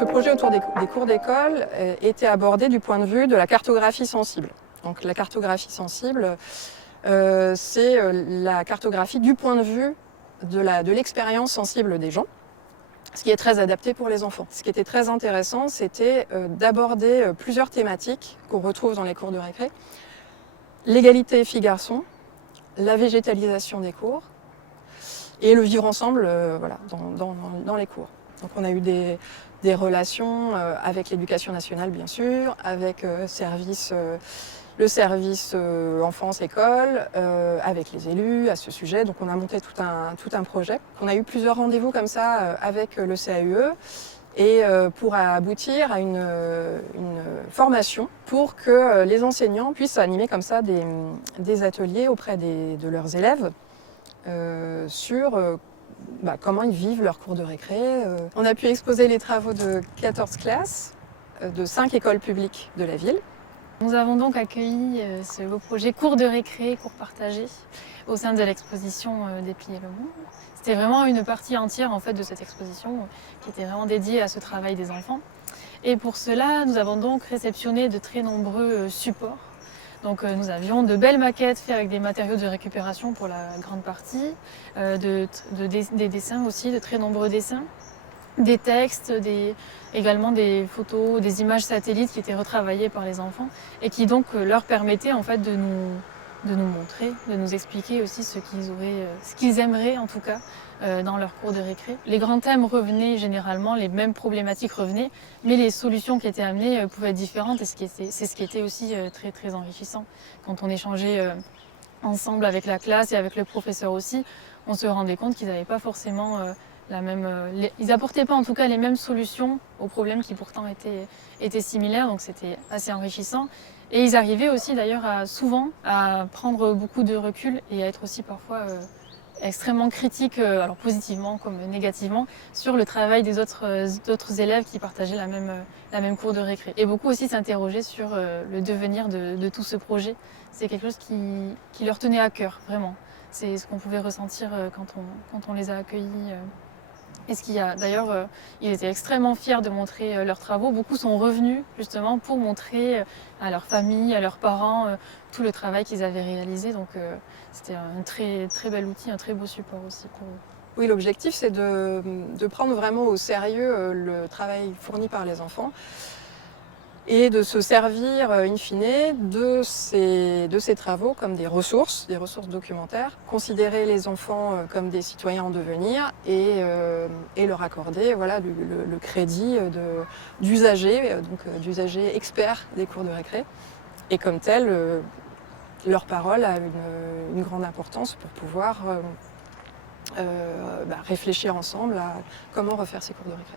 ce projet autour des cours d'école était abordé du point de vue de la cartographie sensible. Donc la cartographie sensible, c'est la cartographie du point de vue de l'expérience sensible des gens, ce qui est très adapté pour les enfants. Ce qui était très intéressant, c'était d'aborder plusieurs thématiques qu'on retrouve dans les cours de récré. L'égalité filles-garçons, la végétalisation des cours et le vivre ensemble voilà, dans les cours. Donc on a eu des relations avec l'éducation nationale bien sûr, avec le service enfance-école, avec les élus à ce sujet. Donc on a monté tout un projet. On a eu plusieurs rendez-vous comme ça avec le CAUE et pour aboutir à une formation pour que les enseignants puissent animer comme ça des ateliers auprès de leurs élèves sur comment ils vivent leur cours de récré. On a pu exposer les travaux de 14 classes de 5 écoles publiques de la ville. Nous avons donc accueilli ce beau projet cours de récré, cours partagés au sein de l'exposition Déplier le monde. C'était vraiment une partie entière en fait, de cette exposition qui était vraiment dédiée à ce travail des enfants. Et pour cela, nous avons donc réceptionné de très nombreux supports. Donc nous avions de belles maquettes faites avec des matériaux de récupération pour la grande partie, des dessins aussi, de très nombreux dessins, des textes, également des photos, des images satellites qui étaient retravaillées par les enfants et qui donc leur permettaient en fait de nous montrer, de nous expliquer aussi ce qu'ils aimeraient en tout cas dans leur cours de récré. Les grands thèmes revenaient généralement, les mêmes problématiques revenaient, mais les solutions qui étaient amenées pouvaient être différentes et c'est ce qui était aussi très très enrichissant. Quand on échangeait ensemble avec la classe et avec le professeur aussi, on se rendait compte qu'ils n'avaient pas forcément ils n'apportaient pas en tout cas les mêmes solutions aux problèmes qui pourtant étaient similaires, donc c'était assez enrichissant. Et ils arrivaient aussi d'ailleurs souvent à prendre beaucoup de recul et à être aussi parfois extrêmement critiques, alors positivement comme négativement, sur le travail des autres élèves qui partageaient la même cour de récré. Et beaucoup aussi s'interrogeaient sur le devenir de tout ce projet. C'est quelque chose qui leur tenait à cœur, vraiment. C'est ce qu'on pouvait ressentir quand on les a accueillis. Et ce qu'il y a d'ailleurs, ils étaient extrêmement fiers de montrer leurs travaux. Beaucoup sont revenus justement pour montrer à leur famille, à leurs parents, tout le travail qu'ils avaient réalisé. Donc c'était un très, très bel outil, un très beau support aussi pour eux. Oui, l'objectif c'est de prendre vraiment au sérieux le travail fourni par les enfants et de se servir in fine de ces travaux comme des ressources documentaires, considérer les enfants comme des citoyens en devenir et leur accorder voilà, le crédit d'usagers, d'usagers experts des cours de récré. Et comme tel, leur parole a une grande importance pour pouvoir réfléchir ensemble à comment refaire ces cours de récré.